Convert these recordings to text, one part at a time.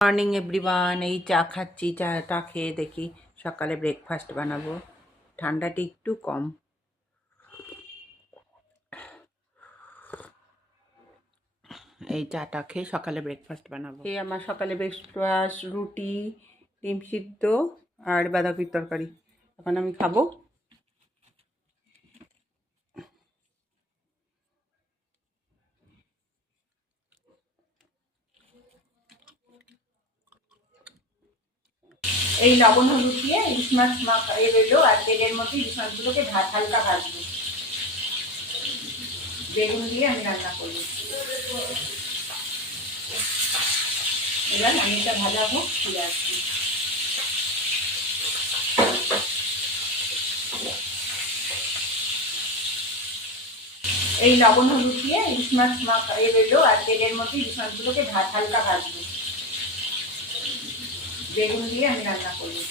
Morning everyone. এই চা খাচ্ছি, চাটা খেয়ে দেখি সকালে ব্রেকফাস্ট বানাবো। ঠান্ডাটা একটু কম। এই চাটা খেয়ে সকালে ব্রেকফাস্ট বানাবো। এই আমার সকালে ব্রেকফাস্ট রুটি, ডিম সিদ্ধ আর বাঁধাকপির তরকারি। এখন আমি খাবো। এই লবণ হলুদ দিয়ে ইলিশ মাছ রইলো, আর তেলের মধ্যে ইলিশ মাছগুলোকে হালকা ভাজবো। বেগুন দিয়ে আমি রান্না করবো। এবার আমি এটা ভাজাবো, ফিরে আসছি। এই লবণ হলুদ দিয়ে ইলিশ মাছ রইলো, আর তেলের মধ্যে ইলিশ মাছগুলোকে হালকা ভাজবো। বেগুন দিয়ে আমি রান্না করবো।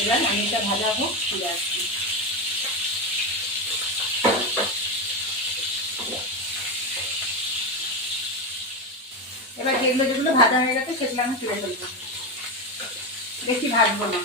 এবার আমি এটা ভাজাবো, ফিরে আসছি। এবার যেগুলো ভাজা হয়ে গেছে সেগুলো আমি তুলে ফেলবো, বেশি ভাজবো না।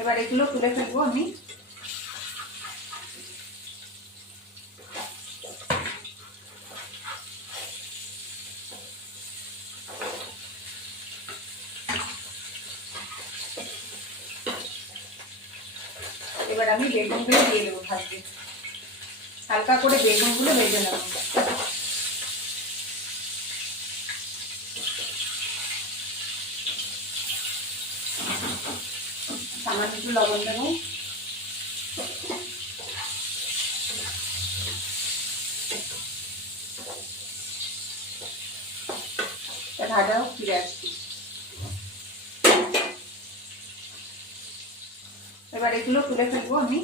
এবার এগুলো তুলে ফেলবো আমি। এবার আমি বেগুনগুলো দিয়ে দেবো ভাজতে, হালকা করে বেগুনগুলো ভেজে নেবো। সামান্য একটু লবণ দেবো। ভাজাও, ফিরে আসছি। এবার এগুলো তুলে ফেলবো আমি।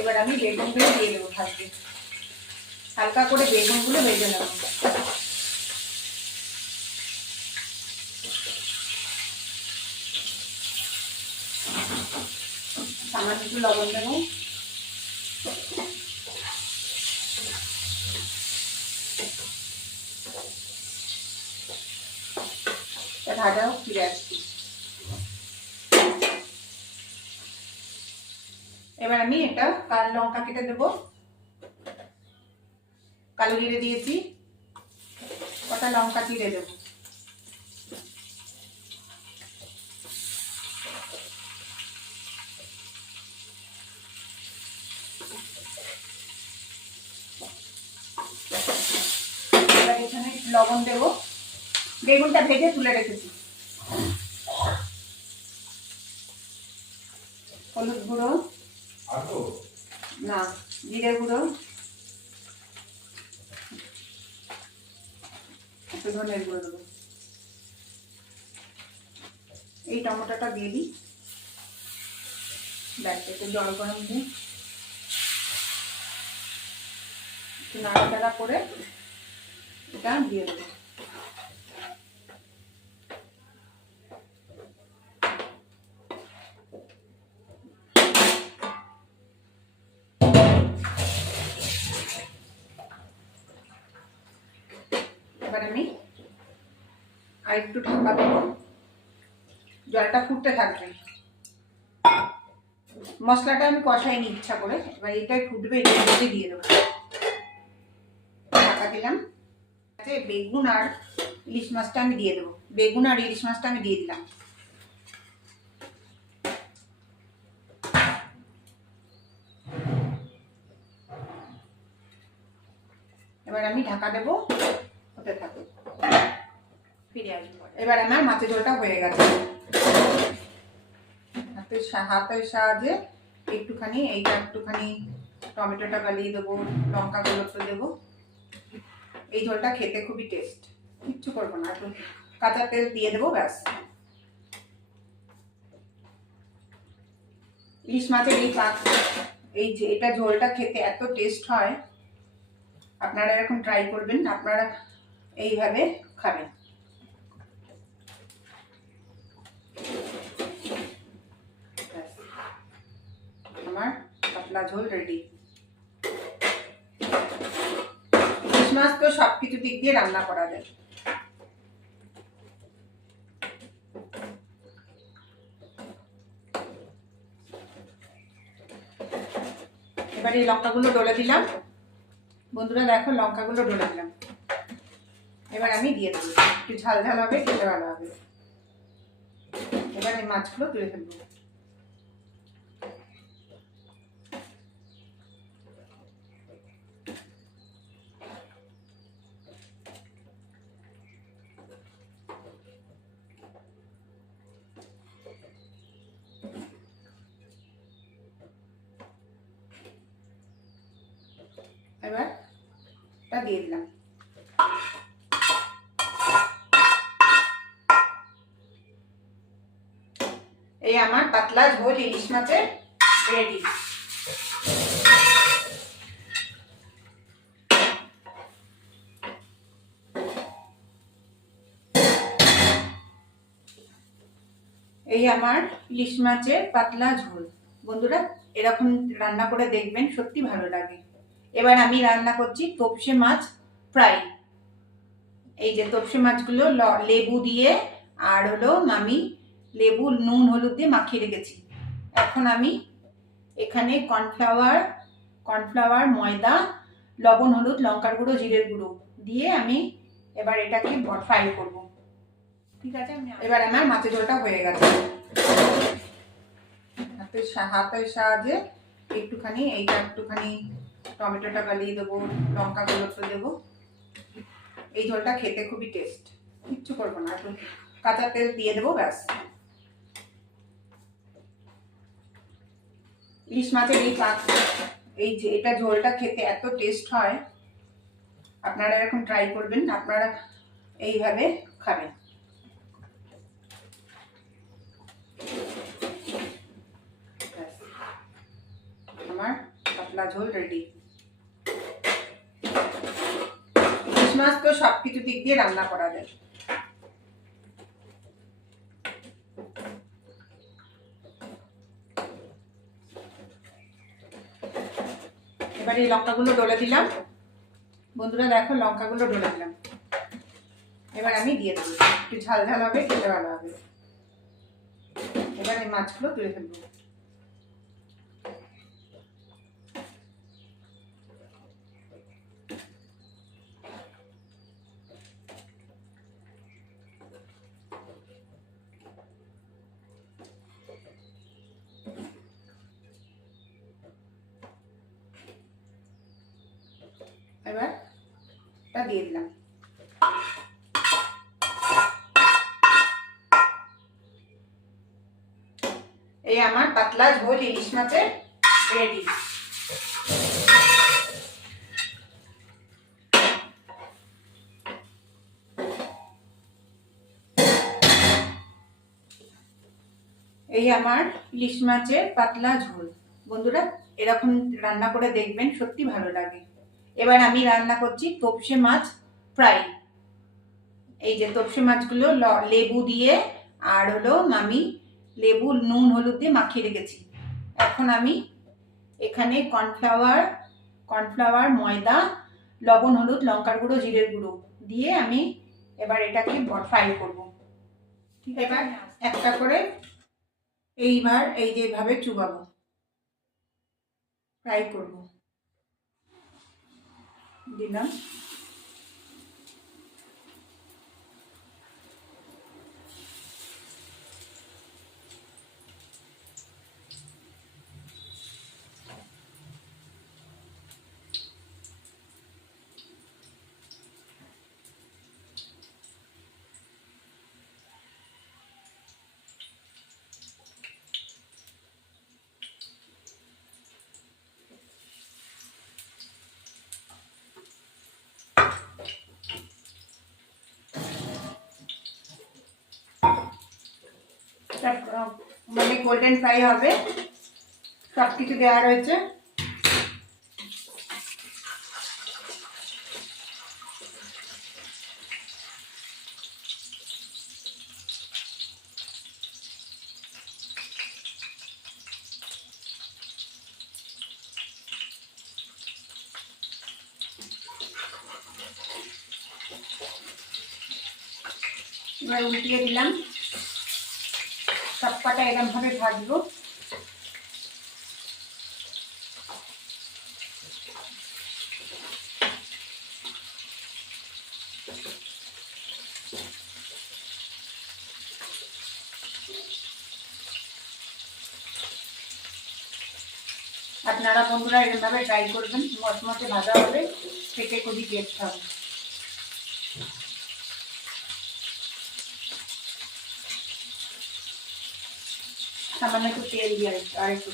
এবার আমি বেগুনগুলো দিয়ে দেবো ভাজতে, হালকা করে বেগুনগুলো ভেজে নেবো। সামান্য একটু লবণ দেবো। ভাজাও, ফিরে আসছি। এবার আমি এটা কালো লঙ্কা কেটে দেবো, কালো জিরে দিয়েছি, কটা লঙ্কা চিড়ে দেবো। এবার এখানে লবণ দেবো, বেগুনটা ভেজে তুলে রেখেছি। হলুদ গুঁড়ো না, জিরে গুঁড়ো, একটু ধনের গুঁড়ো দেবো। এই টমেটোটা দিয়ে দিই, ব্যাস একটু জল গরম দিয়ে একটু নাড়াচাড়া করে এটা দিয়ে দেবো। এবার আমি আর একটু ঢাকা দেবো, জলটা ফুটতে থাকবে। মশলাটা আমি কষাইনি ইচ্ছা করে, এবার এটাই ফুটবে, এটা দিয়ে দেবো। ঢাকা দিলাম। বেগুন আর ইলিশ মাছটা আমি দিয়ে দেবো, বেগুন আর ইলিশ মাছটা আমি দিয়ে দিলাম। এবার আমি ঢাকা দেবো, হতে থাকবে, ফিরে আসবো। এবার আমার মাছের ঝোলটা হয়ে গেছে। হাতের সাহায্যে একটুখানি এইটা একটুখানি টমেটোটা গালিয়ে দেবো, লঙ্কা গুঁড়োটা দেবো। এই ঝোলটা খেতে খুবই টেস্ট, কিচ্ছু করবো না, একটু কাঁচা তেল দিয়ে দেবো, ব্যাস। ইলিশ মাছের এটা ঝোলটা খেতে এত টেস্ট হয়, আপনারা এরকম ট্রাই করবেন, আপনারা এইভাবে খাবেন। আমার পাতলা ঝোল রেডি। ইলিশ মাছ তো সবকিছু দিক দিয়ে রান্না করা যায়। এবার এই লঙ্কাগুলো ডলে দিলাম, বন্ধুরা দেখো লঙ্কাগুলো ডলে দিলাম। এবার আমি দিয়ে দেবো, একটু ঝাল ঝাল হবে, খেতে ভালো হবে। এবার এই মাছগুলো তুলে ফেলবো। এবার এটা দিয়ে দিলাম। এই আমার পাতলা ঝোল ইলিশ মাছের রেডি। এই আমার ইলিশ মাছের পাতলা ঝোল। বন্ধুরা এরকম রান্না করে দেখবেন, সত্যি ভালো লাগে। এবার আমি রান্না করছি তোপসে মাছ ফ্রাই। এই যে তোপসে মাছগুলো লেবু দিয়ে আর হলো আমি লেবু নুন হলুদ দিয়ে মাখিয়ে রেখেছি। এখন আমি এখানে কর্নফ্লাওয়ার ময়দা, লবণ হলুদ লঙ্কার গুঁড়ো জিরের গুঁড়ো দিয়ে আমি এবার এটাকে ফ্রাই করব। ঠিক আছে, এবার আমার মাছের ঝোলটা হয়ে গেছে। হাতের সাহায্যে একটুখানি এইটা একটুখানি টমেটোটা গালিয়ে দেবো, লঙ্কা গুঁড়োটা দেবো। এই ঝোলটা খেতে খুবই টেস্ট, কিচ্ছু করবো না, একটু কাঁচা তেল দিয়ে দেবো, ব্যাস। ইলিশ মাছের এটা ঝোলটা খেতে এত টেস্ট হয়, আপনারা এরকম ট্রাই করবেন, আপনারা এইভাবে খাবেন। আমার পাতলা ঝোল রেডি। ইলিশ মাছ তো সবকিছু দিক দিয়ে রান্না করা যায়। এবার এই লঙ্কাগুলো ডলে দিলাম, বন্ধুরা দেখো লঙ্কাগুলো ডলে দিলাম। এবার আমি দিয়ে দেবো, একটু ঝাল ঝাল হবে, খেতে ভালো হবে। এবার এই মাছগুলো তুলে ফেলবো। এবার এটা দিয়ে দিলাম। এই আমার পাতলা ঝোল ইলিশ মাছের রেডি। এই আমার ইলিশ মাছের পাতলা ঝোল। বন্ধুরা এরকম রান্না করে দেখবেন, সত্যি ভালো লাগে। এবার আমি রান্না করছি তোপসে মাছ ফ্রাই। এই যে তোপসে মাছগুলো লেবু দিয়ে আর হলো আমি লেবু নুন হলুদ দিয়ে মাখিয়ে রেখেছি। এখন আমি এখানে কর্নফ্লাওয়ার ময়দা, লবণ হলুদ লঙ্কার গুঁড়ো জিরের গুঁড়ো দিয়ে আমি এবার এটাকে ফ্রাই করব। ঠিক আছে, এবার একটা করে এই যেভাবে চুবাবো, ফ্রাই করব। দিলাম, মানে গোল্ডেন ফ্রাই হবে, সব কিছু দেওয়া রয়েছে। এবার উল্টিয়ে দিলাম, সব কটা এরকম ভাবে ভাজবো। আপনারা বন্ধুরা এরকম ভাবে ট্রাই করবেন, মচমচে ভাজা হবে, খেতে খুবই টেস্ট হবে। সামান্য একটু তেল দিয়ে আর একটু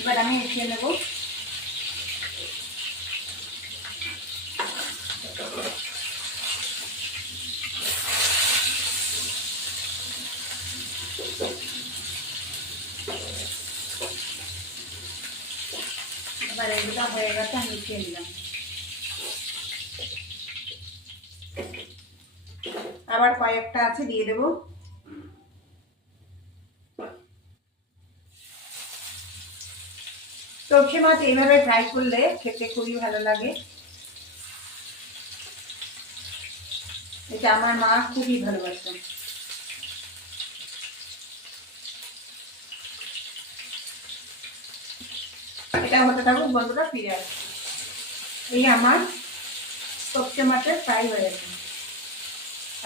এবার আমি উঠিয়ে নেব। এবার এগুলো হয়ে গেছে, আমি উঠিয়ে নিলাম। আবার কয়েকটা আছে, দিয়ে দেবো। সবজি মাছ এইভাবে ফ্রাই করলে খেতে খুবই ভালো লাগে। এটা আমার মা খুবই ভালোবাসেন। এটা হতে থাকুক বন্ধুরা, ফিরে আসবে। এই আমার সবজি মাছের ফ্রাই হয়ে গেছে।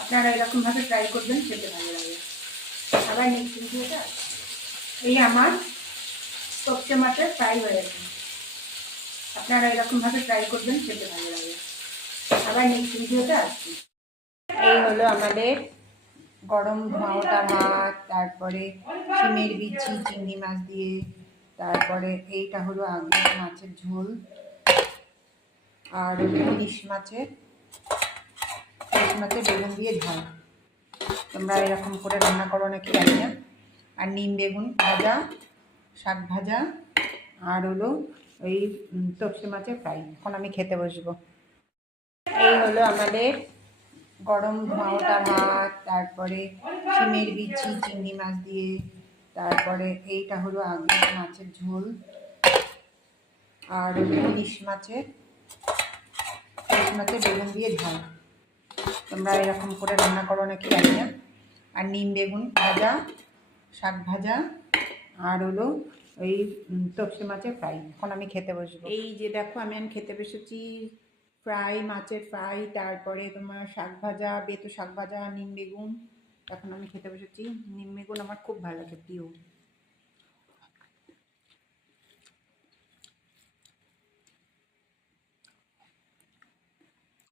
আপনারা এরকম ভাবে ট্রাই করবেন, খেতে ভালো লাগে। আবার নেক্সট ভিডিওটা, এই আমার সবজি মাছের ফ্রাই হয়ে গেছে। আপনারা এরকম ভাবে ট্রাই করবেন, খেতে ভালো লাগে। আবার নেক্সট ভিডিওতে আসছি। এই হলো আমাদের গরম ধোঁয়াটা ভাত, তারপরে শিমের বিচি চিংড়ি মাছ দিয়ে, তারপরে এইটা হলো আগে মাছের ঝোল, আর ইলিশ মাছের বেগুন দিয়ে ঝাল। তোমরা এরকম করে রান্না করো নাকি জানি না। আর নিম বেগুন ভাজা, শাক ভাজা, আর হলো ওই তপসে মাছের ফ্রাই। এখন আমি খেতে বসবো। এই হলো আমাদের গরম ধোঁয়াটা ভাত, তারপরে শিমের বিচি চিংড়ি মাছ দিয়ে, তারপরে এইটা হলো আগে মাছের ঝোল, আর ইলিশ মাছের বেগুন দিয়ে ঝাল। তোমরা এরকম করে রান্না করো নাকি জানি না। আর নিম বেগুন ভাজা, শাক ভাজা, আর হলো ওই তপসে মাছের ফ্রাই। এখন আমি খেতে বসবো। এই যে দেখো, আমি খেতে বসেছি। ফ্রাই, মাছের ফ্রাই, তারপরে তোমার শাক ভাজা, বেতো শাক ভাজা, নিম বেগুন। এখন আমি খেতে বসেছি। নিম বেগুন আমার খুব ভালো লাগে, প্রিয়।